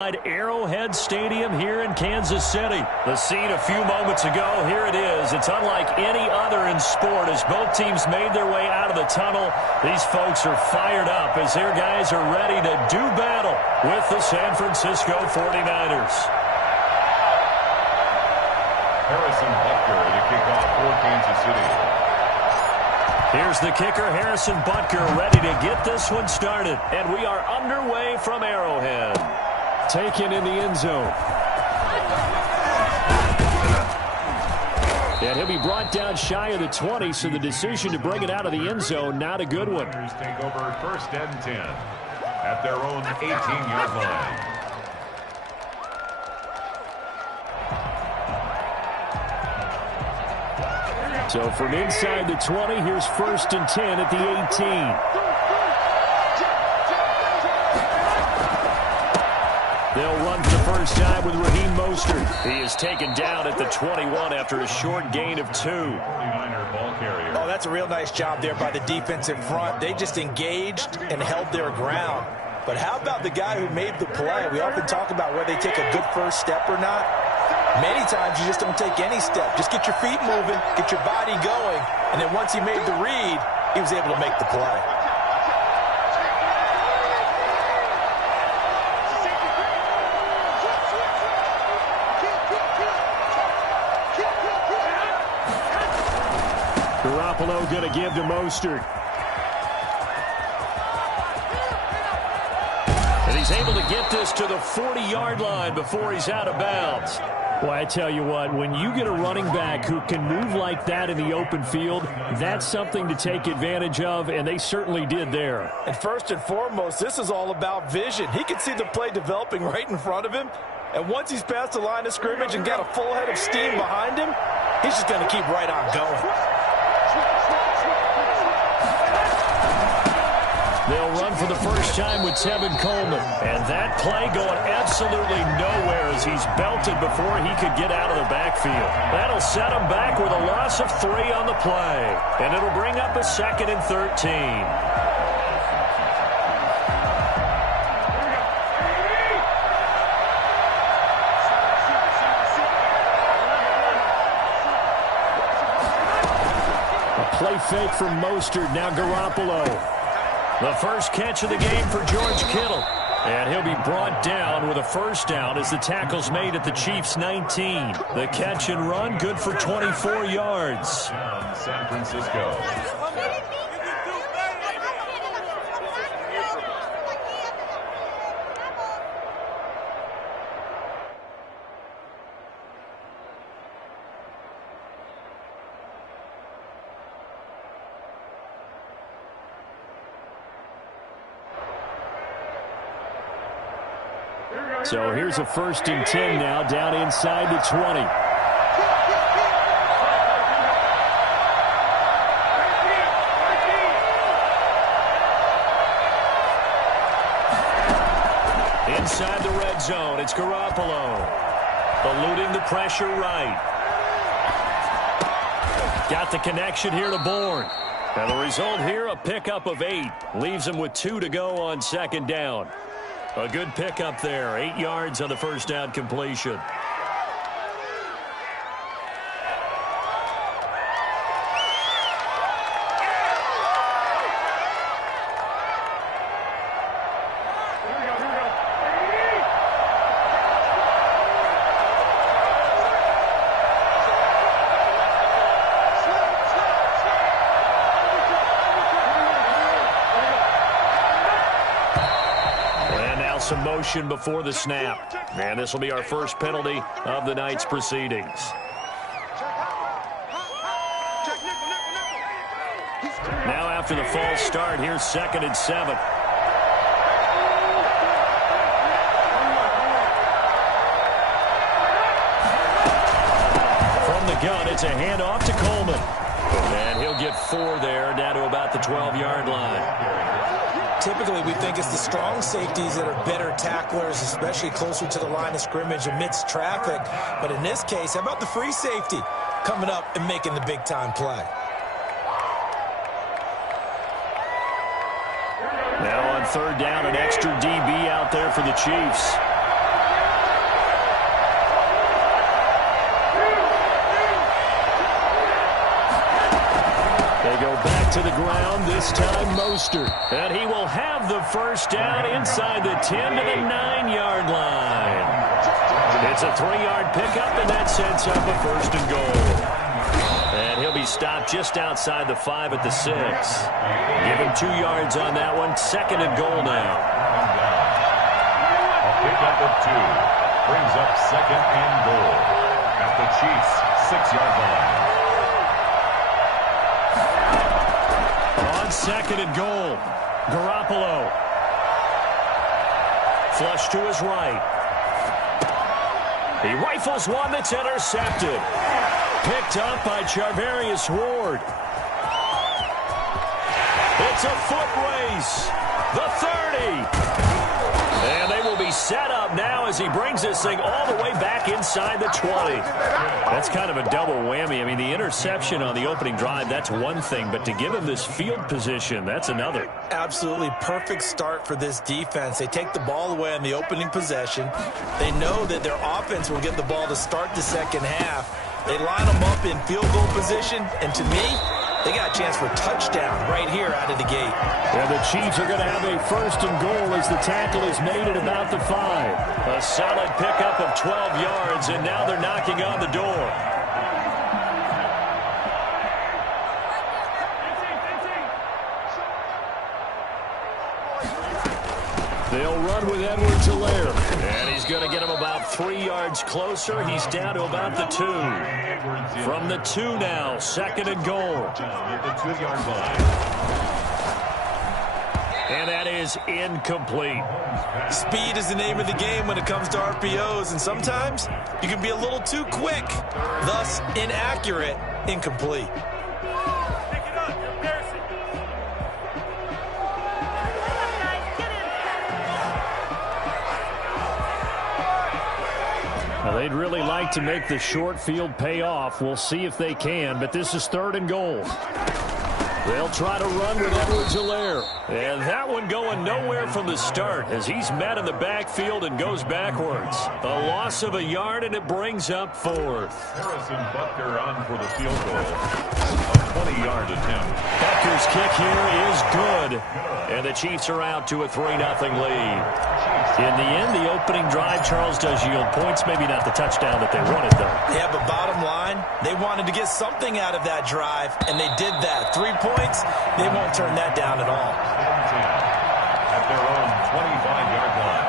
Arrowhead Stadium here in Kansas City. The scene a few moments ago, here it is. It's unlike any other in sport as both teams made their way out of the tunnel. These folks are fired up as their guys are ready to do battle with the San Francisco 49ers. Harrison Butker to kick off for Kansas City. Here's the kicker, Harrison Butker, ready to get this one started. And we are underway from Arrowhead. Taken in the end zone. And he'll be brought down shy of the 20, so the decision to bring it out of the end zone, not a good one. Take over first and 10 at their own 18-yard line. So from inside the 20, here's first and 10 at the 18. They'll run for the first time with Raheem Mostert. He is taken down at the 21 after a short gain of 2. 49er ball carrier. Oh, that's a real nice job there by the defense in front. They just engaged and held their ground. But how about the guy who made the play? We often talk about whether they take a good first step or not. Many times you just don't take any step. Just get your feet moving, get your body going, and then once he made the read, he was able to make the play. Garoppolo going to give to Mostert. And he's able to get this to the 40-yard line before he's out of bounds. Well, I tell you what, when you get a running back who can move like that in the open field, that's something to take advantage of, and they certainly did there. And first and foremost, this is all about vision. He can see the play developing right in front of him, and once he's past the line of scrimmage and got a full head of steam behind him, he's just going to keep right on going. They'll run for the first time with Tevin Coleman. And that play going absolutely nowhere as he's belted before he could get out of the backfield. That'll set him back with a loss of 3 on the play. And it'll bring up a 2nd and 13. Play fake from Mostert, now Garoppolo. The first catch of the game for George Kittle. And he'll be brought down with a first down as the tackle's made at the Chiefs' 19. The catch and run, good for 24 yards. San Francisco. So here's a first and 10 now down inside the 20. Inside the red zone, it's Garoppolo. Eluding the pressure right. Got the connection here to Bourne. And the result here, a pickup of 8. Leaves him with 2 to go on second down. A good pickup there, 8 yards on the first down completion. Some motion before the snap. And this will be our first penalty of the night's proceedings. Now after the false start, here's 2nd and 7. From the gun, it's a handoff to Coleman. And he'll get 4 there, down to about the 12-yard line. Typically, we think it's the strong safeties that are better tacklers, especially closer to the line of scrimmage amidst traffic. But in this case, how about the free safety coming up and making the big-time play? Now on third down, an extra DB out there for the Chiefs. to the ground, this time Mostert. And he will have the first down inside the 10 to the 9-yard line. It's a 3-yard pickup, and that sets up a first and goal. And he'll be stopped just outside the 5 at the 6. Give him 2 yards on that one. Second and goal now. A pickup of 2 brings up second and goal at the Chiefs' 6-yard line. On second and goal, Garoppolo. Flush to his right. He rifles one that's intercepted. Picked up by Charvarius Ward. It's a foot race. The 30. And they will be set up now as he brings this thing all the way back inside the 20. That's kind of a double whammy. I mean, the interception on the opening drive, that's one thing. But to give him this field position, that's another. Absolutely perfect start for this defense. They take the ball away on the opening possession. They know that their offense will get the ball to start the second half. They line them up in field goal position. And to me, they got a chance for a touchdown right here out of the gate. And the Chiefs are going to have a first and goal as the tackle is made at about the 5. A solid pickup of 12 yards, and now they're knocking on the door. They'll run with Edwards-Helaire. And he's going to get him about 3 yards closer. He's down to about the 2. From the 2 now, second and goal. At the 2-yard line. And that is incomplete. Speed is the name of the game when it comes to RPOs, and sometimes you can be a little too quick, thus inaccurate, incomplete. Now, they'd really like to make the short field pay off. We'll see if they can, but this is third and goal. They'll try to run with Edwards-Helaire. And that one going nowhere from the start as he's met in the backfield and goes backwards. A loss of a yard, and it brings up fourth. Harrison Butker on for the field goal. A 20-yard attempt. Butker's kick here is good. And the Chiefs are out to a 3-0 lead. In the end, the opening drive, Charles, does yield points. Maybe not the touchdown that they wanted, though. Yeah, but bottom line, they wanted to get something out of that drive, and they did that. 3 points, they won't turn that down at all. At their own 25-yard line.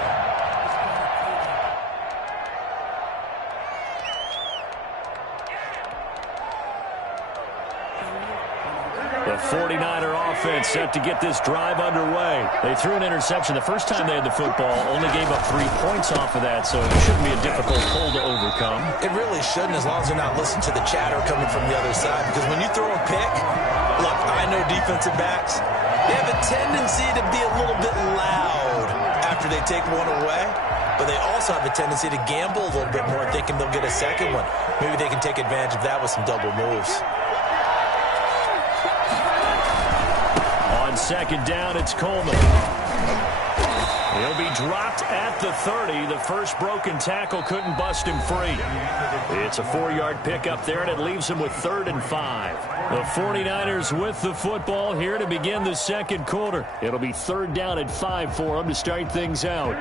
The 49er offense set to get this drive underway. They threw an interception the first time they had the football, only gave up 3 points off of that, so it shouldn't be a difficult pull to overcome. It really shouldn't, as long as they're not listening to the chatter coming from the other side, because when you throw a pick, look, I know defensive backs, they have a tendency to be a little bit loud after they take one away, but they also have a tendency to gamble a little bit more, thinking they'll get a second one. Maybe they can take advantage of that with some double moves. On second down, it's Coleman. He'll be dropped at the 30. The first broken tackle couldn't bust him free. It's a 4-yard pickup there, and it leaves him with 3rd and 5. The 49ers with the football here to begin the second quarter. It'll be 3rd down and 5 for them to start things out.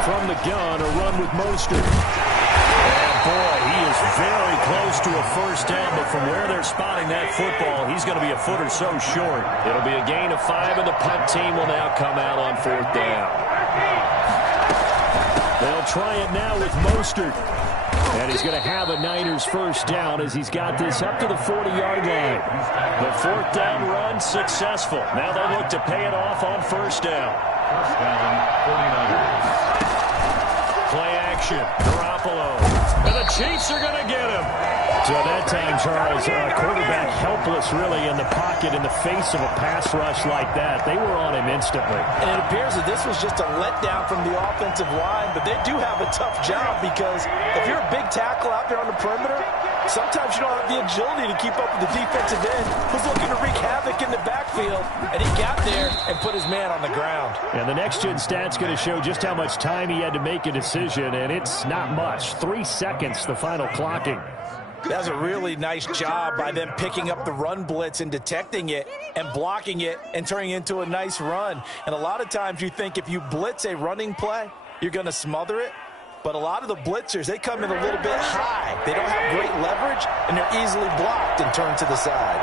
From the gun, a run with Mostert. And boy, he is very close to a first down, but from where they're spotting that football, he's going to be a foot or so short. It'll be a gain of 5, and the punt team will now come out on 4th down. They'll try it now with Mostert. And he's going to have a Niners first down as he's got this up to the 40-yard line. The 4th down run successful. Now they'll look to pay it off on first down. First down, 49ers. Play action, Garoppolo. And the Chiefs are going to get him. So that time, Charles, quarterback helpless really in the pocket in the face of a pass rush like that. They were on him instantly. And it appears that this was just a letdown from the offensive line, but they do have a tough job because if you're a big tackle out there on the perimeter, Sometimes you don't have the agility to keep up with the defensive end who's looking to wreak havoc in the backfield, and he got there and put his man on the ground. And the next-gen stat's going to show just how much time he had to make a decision, and it's not much. 3 seconds, the final clocking. That was a really nice job by them picking up the run blitz and detecting it and blocking it and turning it into a nice run. And a lot of times you think if you blitz a running play, you're going to smother it. But a lot of the blitzers, they come in a little bit high. They don't have great leverage, and they're easily blocked and turned to the side.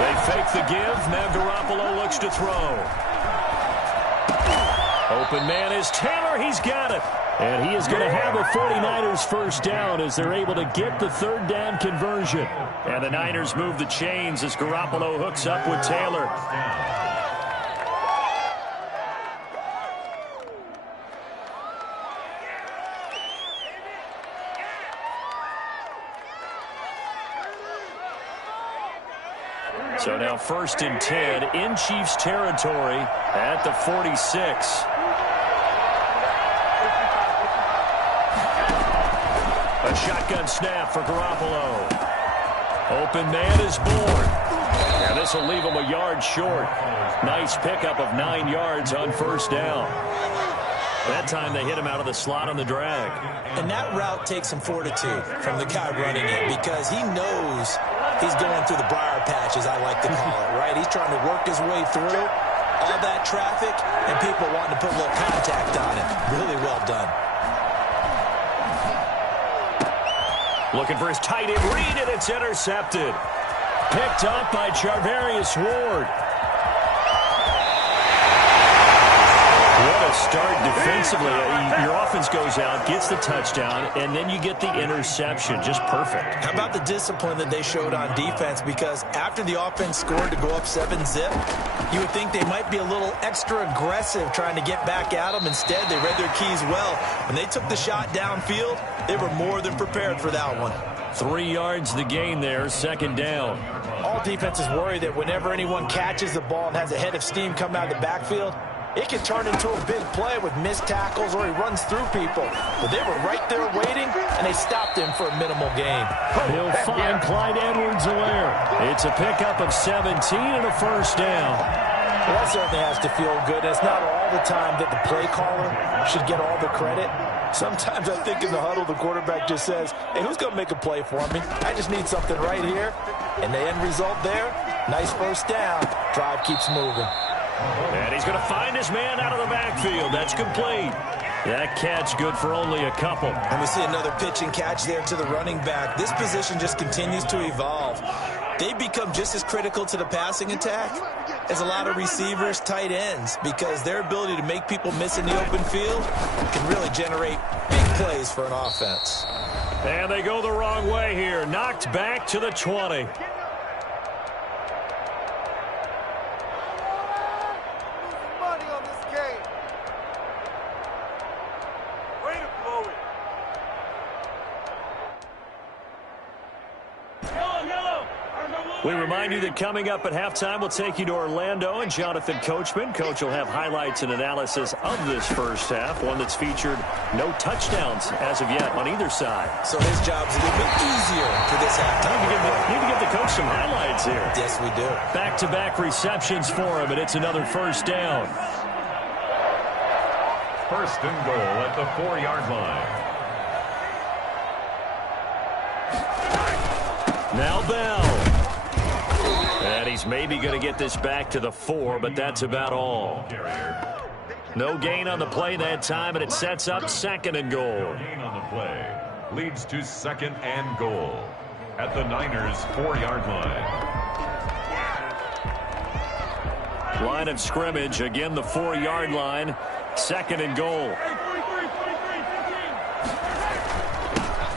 They fake the give. Now Garoppolo looks to throw. Open man is Taylor. He's got it. And he is going to have a 49ers first down as they're able to get the third down conversion. And the Niners move the chains as Garoppolo hooks up with Taylor. So now 1st and 10 in Chiefs territory at the 46. A shotgun snap for Garoppolo. Open man is born. And this will leave him a yard short. Nice pickup of 9 yards on first down. That time they hit him out of the slot on the drag. And that route takes some fortitude from the guy running it because he knows he's going through the briar patch, as I like to call it, right? He's trying to work his way through all that traffic and people wanting to put a little contact on it. Really well done. Looking for his tight end read, and it's intercepted. Picked up by Charvarius Ward. What a start defensively. Your offense goes out, gets the touchdown, and then you get the interception. Just perfect. How about the discipline that they showed on defense? Because after the offense scored to go up 7-zip, you would think they might be a little extra aggressive trying to get back at them. Instead, they read their keys well. When they took the shot downfield, they were more than prepared for that one. 3 yards the gain there, 2nd down. All defenses worry that whenever anyone catches the ball and has a head of steam come out of the backfield, it can turn into a big play with missed tackles or he runs through people. But they were right there waiting, and they stopped him for a minimal gain. He'll find Clyde Edwards-Helaire. It's a pickup of 17 and a first down. Well, that certainly has to feel good. It's not all the time that the play caller should get all the credit. Sometimes I think in the huddle, the quarterback just says, hey, who's going to make a play for me? I just need something right here. And the end result there, nice first down. Drive keeps moving. And he's going to find his man out of the backfield. That's complete. That catch good for only a couple. And we see another pitch and catch there to the running back. This position just continues to evolve. They become just as critical to the passing attack as a lot of receivers, tight ends, because their ability to make people miss in the open field can really generate big plays for an offense. And they go the wrong way here. Knocked back to the 20. We remind you that coming up at halftime, we'll take you to Orlando and Jonathan Coachman. Coach will have highlights and analysis of this first half, one that's featured no touchdowns as of yet on either side. So his job's a little bit easier for this halftime. Need to give the coach some highlights here. Yes, we do. Back-to-back receptions for him, and it's another first down. 1st and goal at the 4-yard line. Now Bell. And he's maybe going to get this back to the 4, but that's about all. No gain on the play that time, and it sets up 2nd and goal. Gain on the play leads to 2nd and goal at the Niners' 4-yard line. Line of scrimmage, again the 4-yard line, 2nd and goal.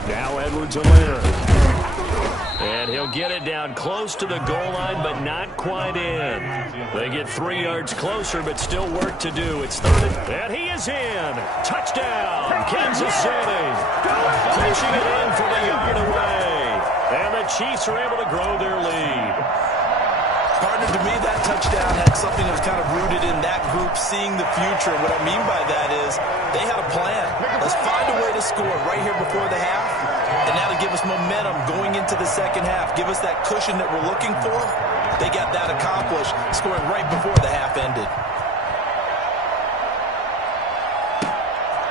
Now Edwards-Helaire. And he'll get it down close to the goal line, but not quite in. They get 3 yards closer, but still work to do. It's 3rd, and he is in. Touchdown, Kansas City. Pushing it in from a yard away. And the Chiefs are able to grow their lead. Partner, to me, that touchdown had something that was kind of rooted in that group seeing the future. What I mean by that is they had a plan. Let's find a way to score right here before the half, and that'll give us momentum going into the second half. Give us that cushion that we're looking for. They got that accomplished, scoring right before the half ended.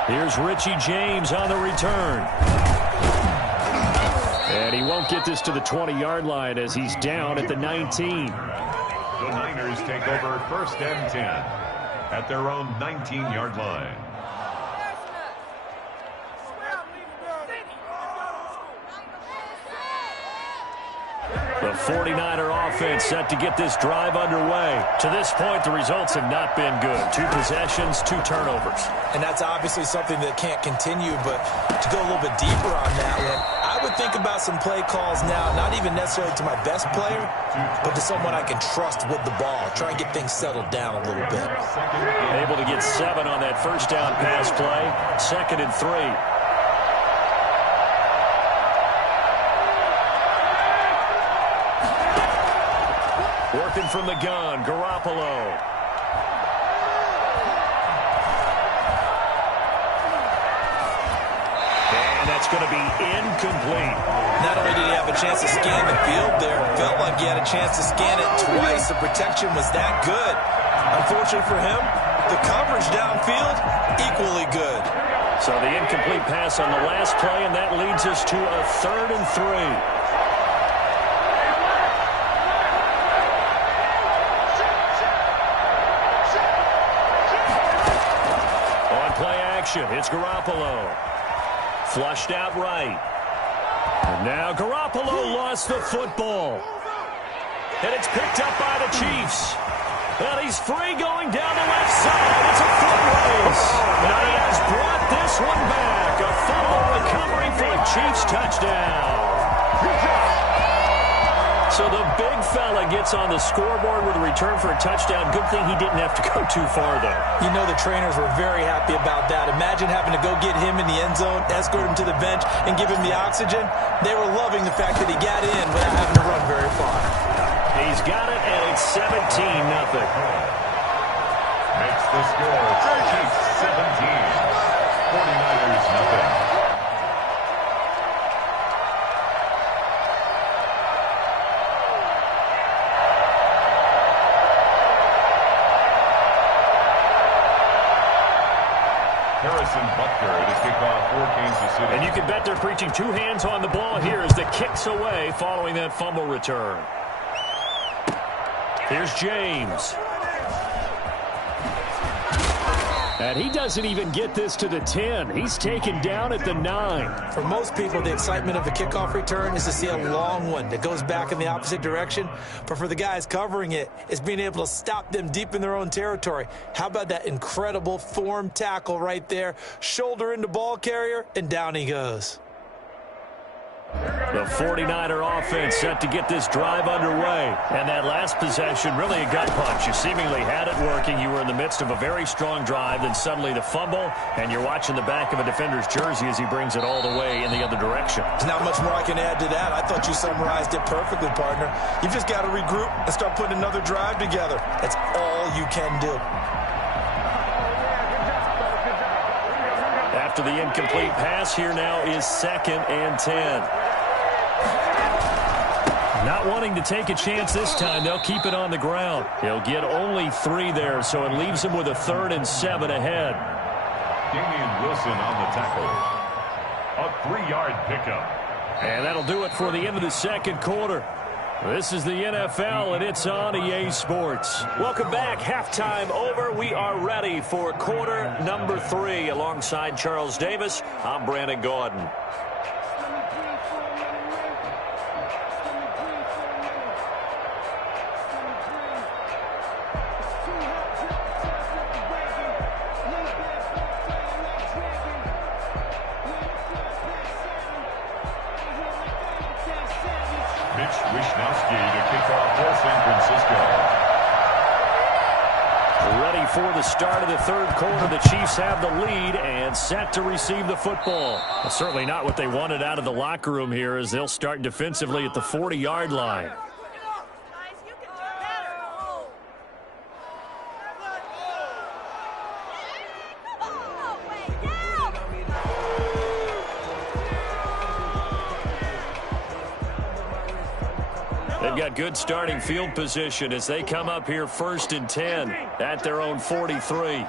Here's Richie James on the return. And he won't get this to the 20-yard line as he's down at the 19. The Niners take over 1st and 10 at their own 19-yard line. The 49er offense set to get this drive underway. To this point, the results have not been good. 2 possessions, 2 turnovers. And that's obviously something that can't continue, but to go a little bit deeper on that one, I would think about some play calls now, not even necessarily to my best player, but to someone I can trust with the ball. Try and get things settled down a little bit. Able to get 7 on that first down pass play. 2nd and 3. Working from the gun, Garoppolo. And that's going to be incomplete. Not only did he have a chance to scan the field there, it felt like he had a chance to scan it twice. The protection was that good. Unfortunately for him, the coverage downfield, equally good. So the incomplete pass on the last play, and that leads us to a 3rd and 3. It's Garoppolo. Flushed out right. And now Garoppolo lost the football. And it's picked up by the Chiefs. And he's free going down the left side. It's a foot race. And he has brought this one back. A fumble recovery for a Chiefs touchdown. So the big fella gets on the scoreboard with a return for a touchdown. Good thing he didn't have to go too far, though. You know the trainers were very happy about that. Imagine having to go get him in the end zone, escort him to the bench, and give him the oxygen. They were loving the fact that he got in without having to run very far. He's got it, and it's 17-0. Makes the score Chiefs 17, 49ers nothing. Harrison Butker to kick off for Kansas City. And you can bet they're preaching 2 hands on the ball here as the kick's away following that fumble return. Here's James. And he doesn't even get this to the 10. He's taken down at the 9. For most people, the excitement of a kickoff return is to see a long one that goes back in the opposite direction. But for the guys covering it, it's being able to stop them deep in their own territory. How about that incredible form tackle right there? Shoulder into ball carrier, and down he goes. The 49er offense set to get this drive underway. And that last possession, really a gut punch. You seemingly had it working. You were in the midst of a very strong drive. Then suddenly the fumble, and you're watching the back of a defender's jersey as he brings it all the way in the other direction. There's not much more I can add to that. I thought you summarized it perfectly, partner. You've just got to regroup and start putting another drive together. That's all you can do. After the incomplete pass, here now is 2nd and 10. Not wanting to take a chance this time, they'll keep it on the ground. He'll get only 3 there, so it leaves him with a 3rd and 7 ahead. Damian Wilson on the tackle. A 3-yard pickup. And that'll do it for the end of the second quarter. This is the NFL, and it's on EA Sports. Welcome back. Halftime over. We are ready for quarter number 3. Alongside Charles Davis, I'm Brandon Gaudin. Wishnowsky to kick off for San Francisco. Ready for the start of the third quarter. The Chiefs have the lead and set to receive the football. Well, certainly not what they wanted out of the locker room here as they'll start defensively at the 40-yard line. They've got good starting field position as they come up here 1st and 10 at their own 43.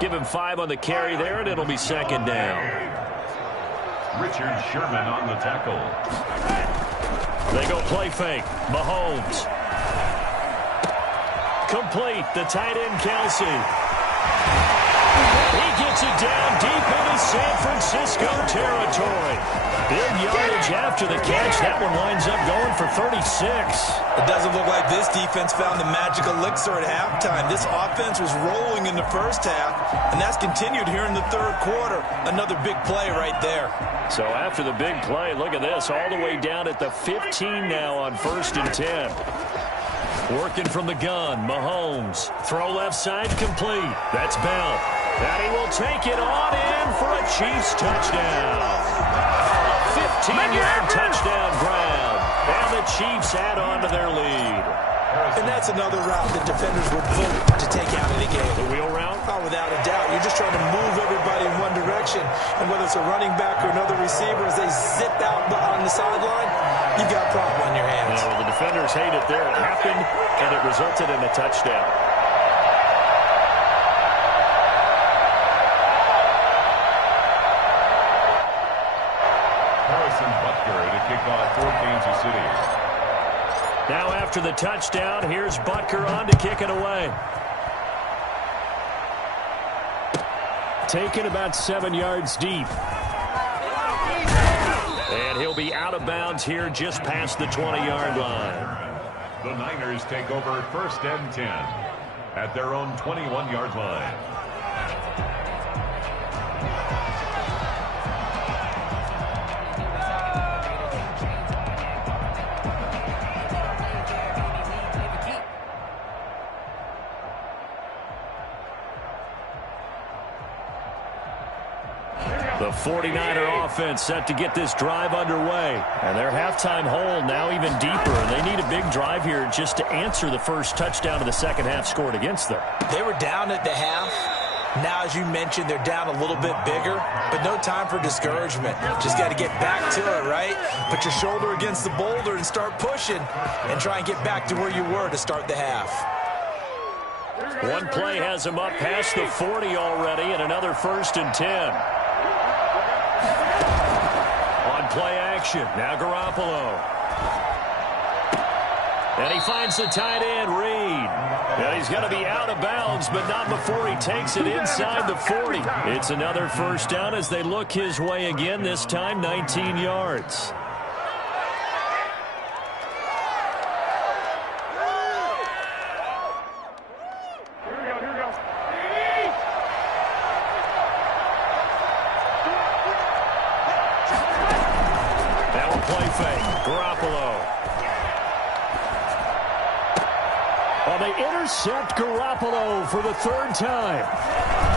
Give him 5 on the carry there, and it'll be 2nd down. Richard Sherman on the tackle. They go play fake. Mahomes. Complete. The tight end, Kelsey. He gets it down deep into San Francisco territory. Big yardage after the catch. That one winds up going for 36. It doesn't look like this defense found the magic elixir at halftime. This offense was rolling in the first half, and that's continued here in the third quarter. Another big play right there. So after the big play, look at this, all the way down at the 15 now on 1st and 10. Working from the gun, Mahomes. Throw left side, complete. That's Bell. And he will take it on in for a Chiefs touchdown. 15-yard touchdown grab. And the Chiefs add on to their lead. And that's another route that defenders would vote to take out of the game. The wheel route? Oh, without a doubt. You're just trying to move everybody in one direction. And whether it's a running back or another receiver, as they zip out on the sideline, you've got a problem on your hands. Well, the defenders hate it there. It happened, and it resulted in a touchdown. Harrison Butker to kick off for Kansas City. Now after the touchdown, here's Butker on to kick it away. Taken about 7 yards deep. And he'll be out of bounds here just past the 20-yard line. The Niners take over 1st and 10 at their own 21-yard line. The 49er offense set to get this drive underway. And their halftime hole now even deeper. And they need a big drive here just to answer the first touchdown of the second half scored against them. They were down at the half. Now, as you mentioned, they're down a little bit bigger, but no time for discouragement. Just got to get back to it, right? Put your shoulder against the boulder and start pushing and try and get back to where you were to start the half. One play has them up past the 40 already, and another 1st and 10. On play action, now Garoppolo. And he finds the tight end, Reed. And he's going to be out of bounds, but not before he takes it inside the 40. It's another 1st down as they look his way again, this time 19 yards. They intercept Garoppolo for the 3rd time.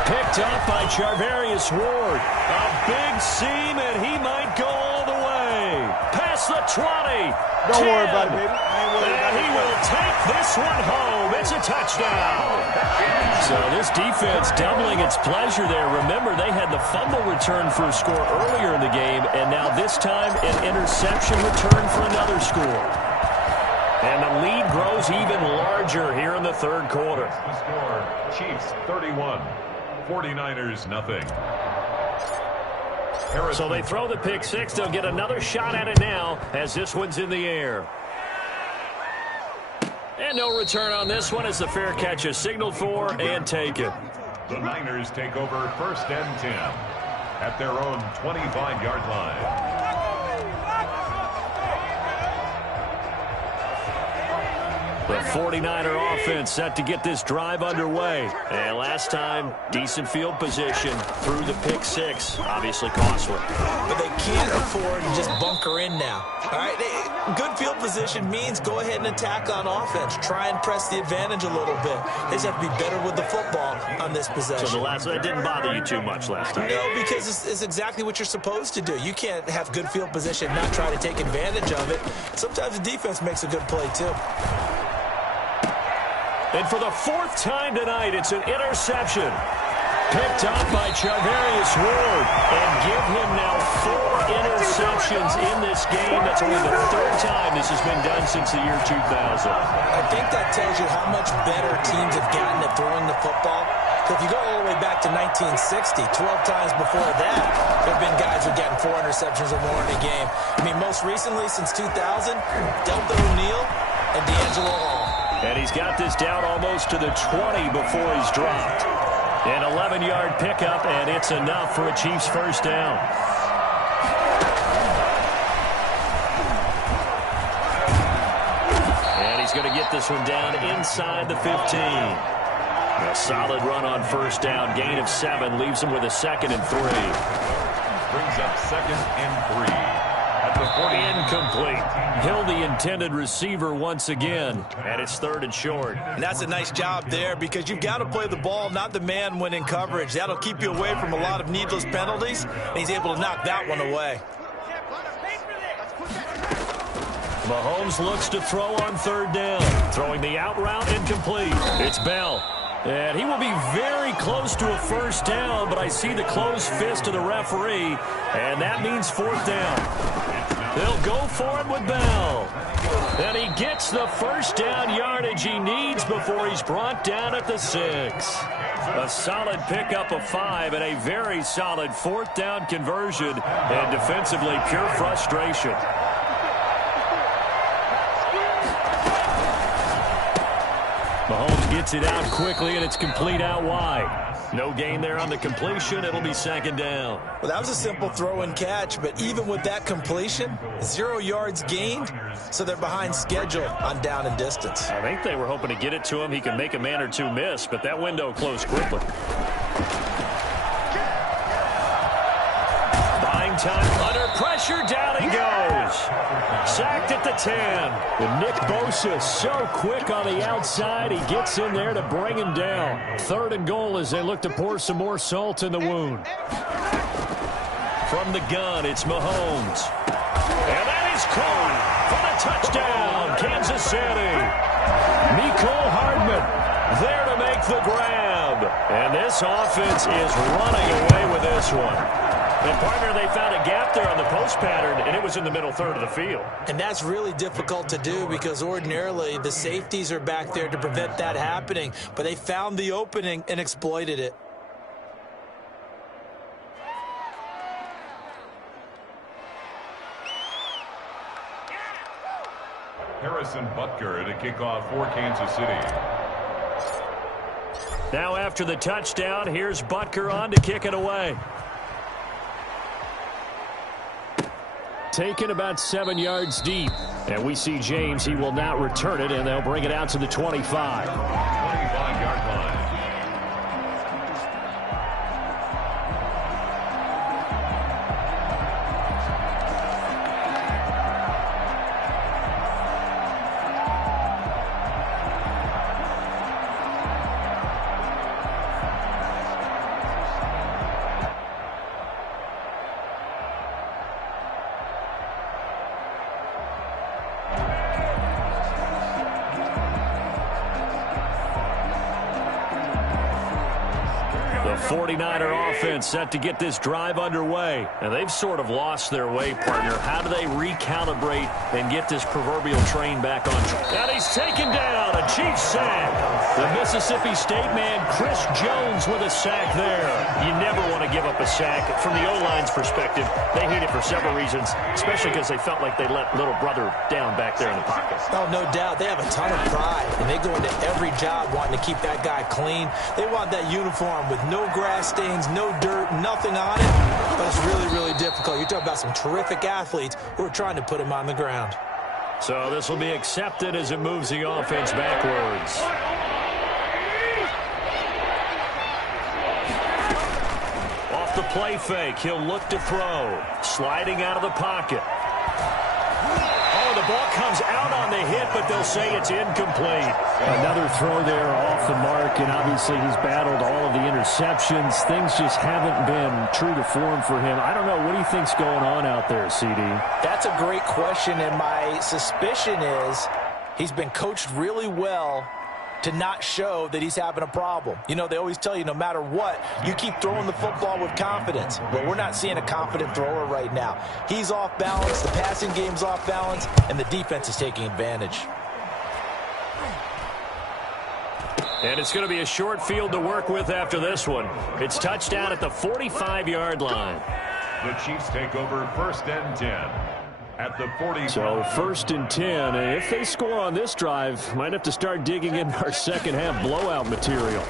Picked up by Charvarius Ward. A big seam, and he might go all the way. Past the 20. Don't 10, worry about it, baby. And he will take this one home. It's a touchdown. So this defense doubling its pleasure there. Remember, they had the fumble return for a score earlier in the game, and now this time an interception return for another score. And the lead grows even larger here in the 3rd quarter. The score, Chiefs 31, 49ers nothing. So they throw the pick six. They'll get another shot at it now as this one's in the air. And no return on this one as the fair catch is signaled for and taken. The Niners take over 1st and 10 at their own 25-yard line. The 49er offense set to get this drive underway. And last time, decent field position through the pick six. Obviously costly. But they can't afford to just bunker in now. All right, good field position means go ahead and attack on offense. Try and press the advantage a little bit. They just have to be better with the football on this possession. So that didn't bother you too much last time? No, because it's exactly what you're supposed to do. You can't have good field position and not try to take advantage of it. Sometimes the defense makes a good play, too. And for the 4th time tonight, it's an interception. picked up by Charvarius Ward. And give him now 4 interceptions in this game. That's only the 3rd time this has been done since the year 2000. I think that tells you how much better teams have gotten at throwing the football. So if you go all the way back to 1960, 12 times before that, there have been guys who are getting 4 interceptions or more in a game. I mean, most recently, since 2000, Delta O'Neal and D'Angelo Hall. And he's got this down almost to the 20 before he's dropped. An 11-yard pickup, and it's enough for a Chiefs first down. And he's going to get this one down inside the 15. A solid run on first down. Gain of 7 leaves him with a 2nd and 3. Brings up 2nd and 3. At the 40. Incomplete. Hill, the intended receiver once again. And it's 3rd and short. And that's a nice job there because you've got to play the ball, not the man when in coverage. That'll keep you away from a lot of needless penalties. And he's able to knock that one away. Mahomes looks to throw on 3rd down. Throwing the out route incomplete. It's Bell. And he will be very close to a first down, but I see the closed fist of the referee, and that means 4th down. They'll go for it with Bell. And he gets the first down yardage he needs before he's brought down at the 6. A solid pickup of 5 and a very solid 4th down conversion, and defensively pure frustration. Mahomes gets it out quickly, and it's complete out wide. No gain there on the completion. It'll be 2nd down. Well, that was a simple throw and catch, but even with that completion, 0 yards gained, so they're behind schedule on down and distance. I think they were hoping to get it to him. He can make a man or 2 miss, but that window closed quickly. Buying time under pressure. Down he goes. Sacked at the 10. And Nick Bosa so quick on the outside. He gets in there to bring him down. 3rd and goal as they look to pour some more salt in the wound. From the gun, it's Mahomes. And that is caught for the touchdown, Kansas City. Mecole Hardman there to make the grab. And this offense is running away with this one. And, partner, they found a gap there on the post pattern, and it was in the middle 3rd of the field. And that's really difficult to do because ordinarily the safeties are back there to prevent that happening. But they found the opening and exploited it. Harrison Butker to kick off for Kansas City. Now after the touchdown, here's Butker on to kick it away. Taken about 7 yards deep. And we see James. He will not return it, and they'll bring it out to the 25. 25-yard line. The 49er offense set to get this drive underway. And they've sort of lost their way, partner. How do they recalibrate and get this proverbial train back on track? And he's taken down. A Chiefs sack. The Mississippi State man, Chris Jones, with a sack there. You never want to give up a sack. From the O-line's perspective, they hate it for several reasons, especially because they felt like they let little brother down back there in the pocket. Oh, no doubt. They have a ton of pride, and they go into every job wanting to keep that guy clean. They want that uniform with no grass stains, no dirt, nothing on it. But it's really, really difficult. You're talking about some terrific athletes who are trying to put him on the ground. So this will be accepted as it moves the offense backwards. Off the play fake, he'll look to throw. Sliding out of the pocket. Oh, the ball comes out on the hit, but they'll say it's incomplete. Another throw there off the mark, and obviously he's battled all of the interceptions. Things just haven't been true to form for him. I don't know. What do you think's going on out there, CD? That's a great question, and my suspicion is he's been coached really well to not show that he's having a problem. You know, they always tell you no matter what, you keep throwing the football with confidence. Well, we're not seeing a confident thrower right now. He's off balance, the passing game's off balance, and the defense is taking advantage. And it's going to be a short field to work with after this one. It's touchdown at the 45-yard line. The Chiefs take over 1st and 10 at the 40. So 1st and 10, and if they score on this drive, might have to start digging in our second half blowout material.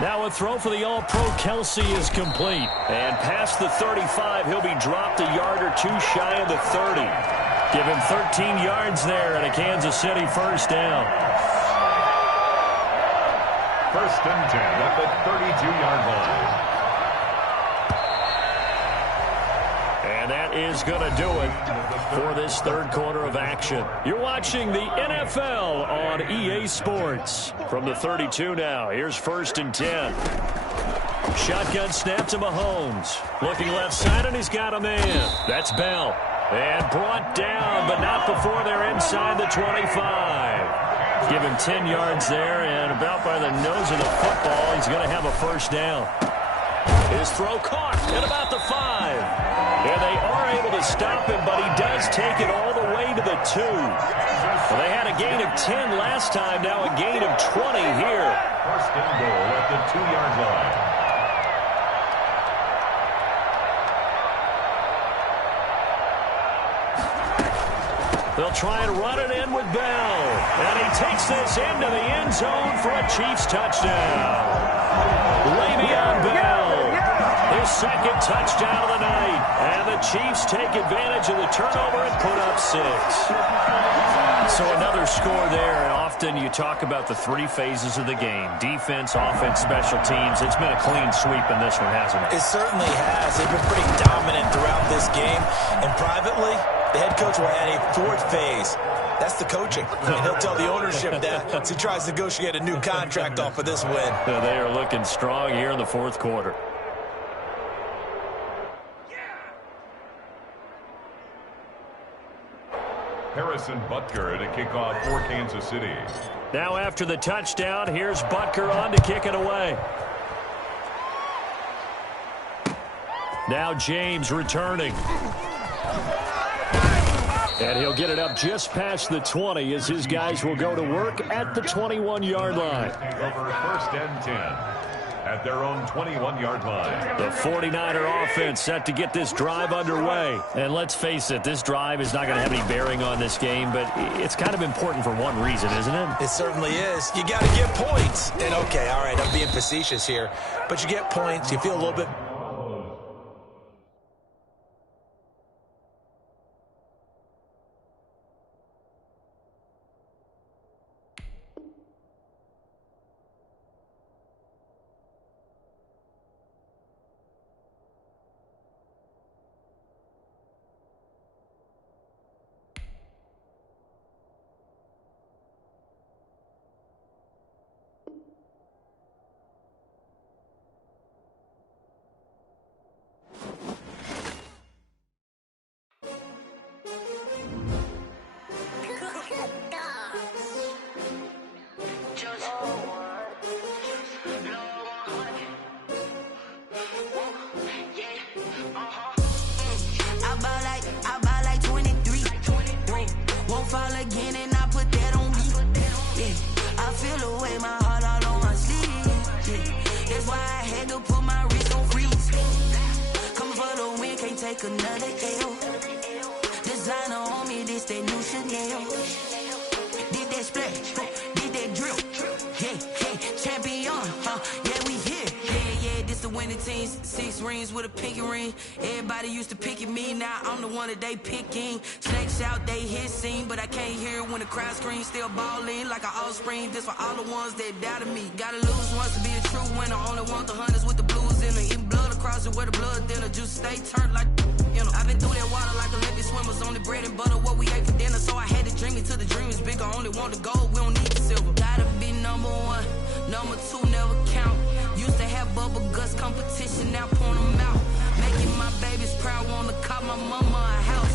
Now a throw for the All-Pro Kelsey is complete. And past the 35, he'll be dropped a yard or two shy of the 30. Give him 13 yards there and a Kansas City first down. 1st and 10 at the 32-yard line. And that is going to do it for this third quarter of action. You're watching the NFL on EA Sports. From the 32 now, here's 1st and 10. Shotgun snap to Mahomes. Looking left side, and he's got a man. That's Bell. And brought down, but not before they're inside the 25. Give him 10 yards there, and about by the nose of the football, he's going to have a first down. His throw caught at about the 5. And they are able to stop him, but he does take it all the way to the 2. Well, they had a gain of 10 last time, now a gain of 20 here. 1st and goal at the 2-yard line. They'll try and run it in with Bell. And he takes this into the end zone for a Chiefs touchdown. Le'Veon Bell. His second touchdown of the night. And the Chiefs take advantage of the turnover and put up 6. So another score there. And often you talk about the 3 phases of the game. Defense, offense, special teams. It's been a clean sweep in this one, hasn't it? It certainly has. They've been pretty dominant throughout this game. And privately, the head coach will add a 4th phase. That's the coaching. And he'll tell the ownership that as he tries to negotiate a new contract off of this win. They are looking strong here in the 4th quarter. Harrison Butker to kick off for Kansas City. Now after the touchdown, here's Butker on to kick it away. Now James returning. And he'll get it up just past the 20 as his guys will go to work at the 21-yard line. Take over 1st and 10 at their own 21-yard line. The 49er offense set to get this drive underway. And let's face it, this drive is not going to have any bearing on this game, but it's kind of important for one reason, isn't it? It certainly is. You got to get points. And okay, all right, I'm being facetious here, but you get points, you feel a little bit. Another L. Designer on me, this that new Chanel. Did that splash, did that drill. Yeah, champion, yeah, we here. Yeah, this the winning team. 6 rings with a pinky ring. Everybody used to pick at me, now I'm the one that they picking. Snakes shout, they hit scene, but I can't hear it when the crowd screams. Still balling like an offspring. This for all the ones that doubted me. Gotta lose once to be a true winner. Only want the hunters with the blues in it. Eating blood across it where the blood thinner. Juice stay turned like. You know, I've been through that water like Olympic swimmers. Only bread and butter, what we ate for dinner. So I had to dream it till the dream is bigger. Only want the gold, we don't need the silver. Gotta be number 1, number 2 never count. Used to have bubble guts competition, now point them out. Making my babies proud, wanna call my mama a house.